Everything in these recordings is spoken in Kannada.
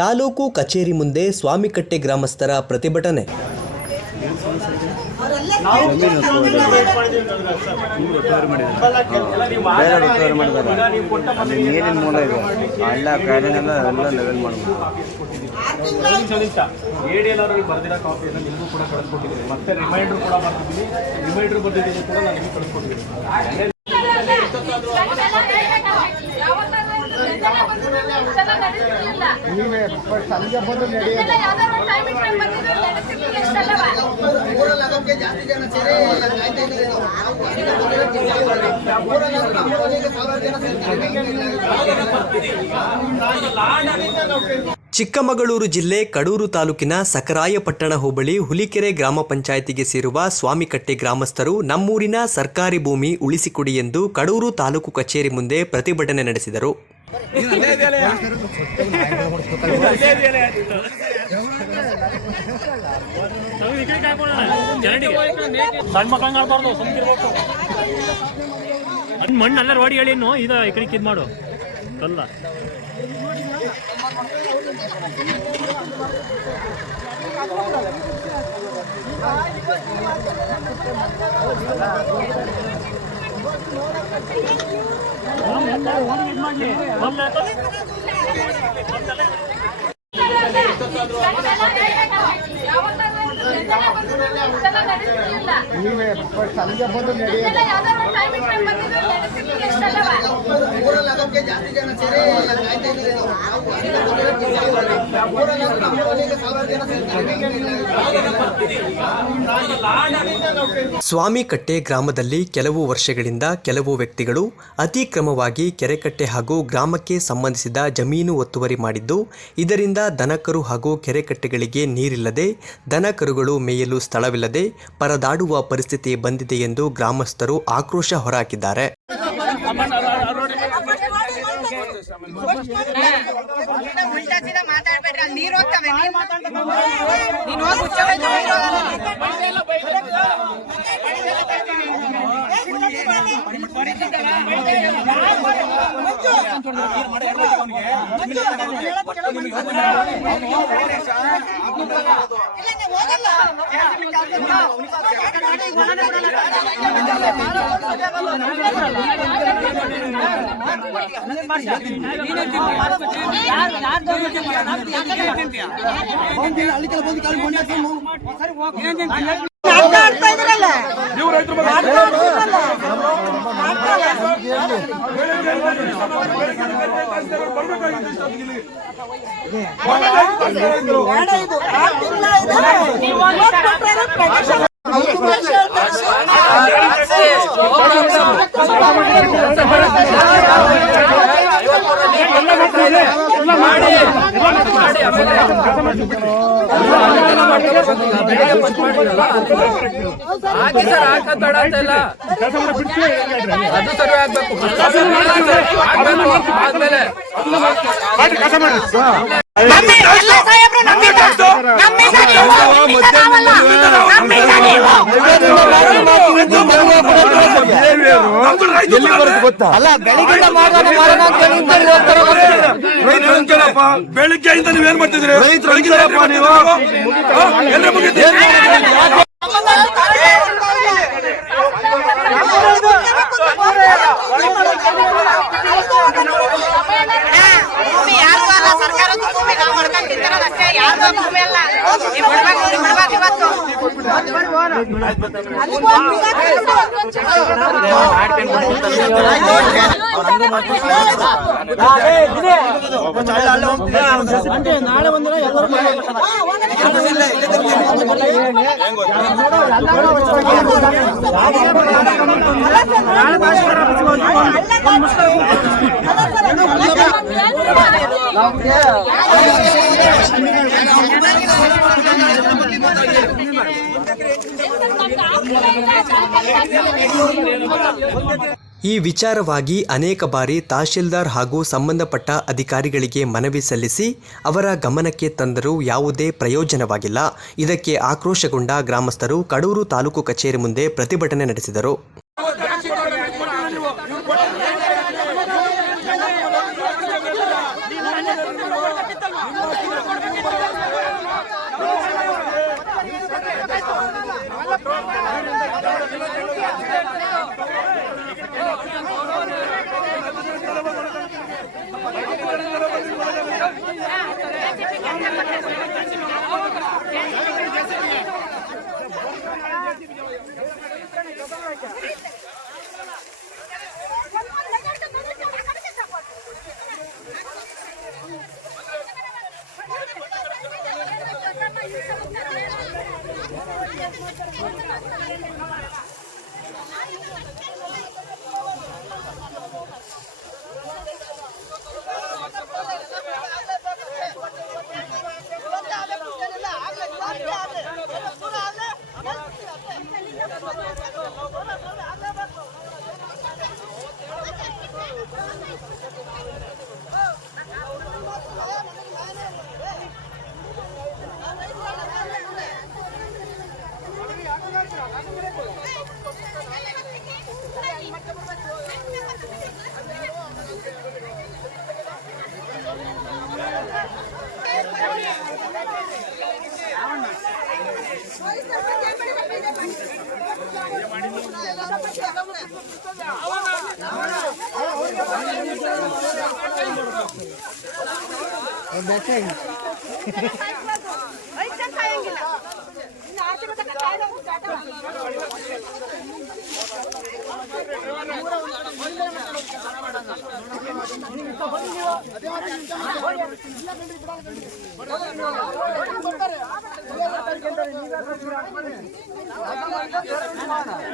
ತಾಲೂಕು ಕಚೇರಿ ಮುಂದೆ ಸ್ವಾಮಿಕಟ್ಟೆ ಗ್ರಾಮಸ್ಥರ ಪ್ರತಿಭಟನೆ. ನೀರಿನ ಮೂಲ ಇದೆ, ಹಳ್ಳ ಕಾಯಿಲೆನೆಲ್ಲ ಎಲ್ಲ ಲೆವೆಲ್ ಮಾಡಬೇಕು. ಬರ್ದಿರೋ ಕಾಪಿಯನ್ನು ನಿಮಗೂ ಕೂಡ ಕಳಿಸ್ಕೊಟ್ಟಿದ್ದೀನಿ, ಮತ್ತೆ ರಿಮೈಂಡರ್ ಕೂಡ ಬರ್ತಿದ್ದೀನಿ, ರಿಮೈಂಡರ್ ಬರ್ದಿದ್ದೀನಿ ಕೂಡ ನಾನು ನಿಮಗೆ ಕಳಿಸ್ಕೊಟ್ಟಿದ್ದೀನಿ. ಚಿಕ್ಕಮಗಳೂರು ಜಿಲ್ಲೆ ಕಡೂರು ತಾಲೂಕಿನ ಸಕರಾಯಪಟ್ಟಣ ಹೋಬಳಿ ಹುಲಿಕೆರೆ ಗ್ರಾಮ ಪಂಚಾಯಿತಿಗೆ ಸೇರುವ ಸ್ವಾಮಿಕಟ್ಟೆ ಗ್ರಾಮಸ್ಥರು ನಮ್ಮೂರಿನ ಸರ್ಕಾರಿ ಭೂಮಿ ಉಳಿಸಿಕೊಡಿ ಎಂದು ಕಡೂರು ತಾಲೂಕು ಕಚೇರಿ ಮುಂದೆ ಪ್ರತಿಭಟನೆ ನಡೆಸಿದರು. ಮಣ್ಣೆಲ್ಲ ರೋಡಿ ಹೇಳಿನು ಇದು ಈ ಕಡೆ ಇದು ಮಾಡು ಕಲ್ಲ ಸ್ವಾಮಿಕಟ್ಟೆ ಗ್ರಾಮದಲ್ಲಿ ಕೆಲವು ವರ್ಷಗಳಿಂದ ಕೆಲವು ವ್ಯಕ್ತಿಗಳು ಅತಿಕ್ರಮವಾಗಿ ಕೆರೆಕಟ್ಟೆ ಹಾಗೂ ಗ್ರಾಮಕ್ಕೆ ಸಂಬಂಧಿಸಿದ ಜಮೀನು ಒತ್ತುವರಿ ಮಾಡಿದ್ದು, ಇದರಿಂದ ದನಕರು ಹಾಗೂ ಕೆರೆಕಟ್ಟೆಗಳಿಗೆ ನೀರಿಲ್ಲದೆ ದನಕರುಗಳು ಮೇಯಲು ಸ್ಥಳವಿಲ್ಲದೆ ಪರದಾಡುವ ಪರಿಸ್ಥಿತಿ ಬಂದಿದೆ ಎಂದು ಗ್ರಾಮಸ್ಥರು ಆಕ್ರೋಶ ಹೊರಹಾಕಿದ್ದಾರೆ. ಬೆಳಿಗ್ಗೆಯಿಂದ ನೀವೇನ್ ಮಾಡ್ತಿದ್ರಿ? ನಾಳೆ ಒಂದಿನ ಎಲ್ಲರೂ ಈ ವಿಚಾರವಾಗಿ ಅನೇಕ ಬಾರಿ ತಹಶೀಲ್ದಾರ್ ಹಾಗೂ ಸಂಬಂಧಪಟ್ಟ ಅಧಿಕಾರಿಗಳಿಗೆ ಮನವಿ ಸಲ್ಲಿಸಿ ಅವರ ಗಮನಕ್ಕೆ ತಂದರೂ ಯಾವುದೇ ಪ್ರಯೋಜನವಾಗಿಲ್ಲ. ಇದಕ್ಕೆ ಆಕ್ರೋಶಗೊಂಡ ಗ್ರಾಮಸ್ಥರು ಕಡೂರು ತಾಲೂಕು ಕಚೇರಿ ಮುಂದೆ ಪ್ರತಿಭಟನೆ ನಡೆಸಿದರು.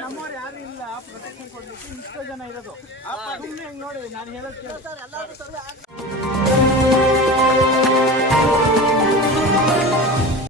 ನಮ್ಮವ್ರು ಯಾರು ಇಲ್ಲ ಪ್ರೊಟೆಕ್ಷನ್ ಕೊಡ್ಲಿಕ್ಕೆ ಇಷ್ಟು ಜನ ಇರೋದು ನೋಡಿ ನಾನು ಹೇಳೋದು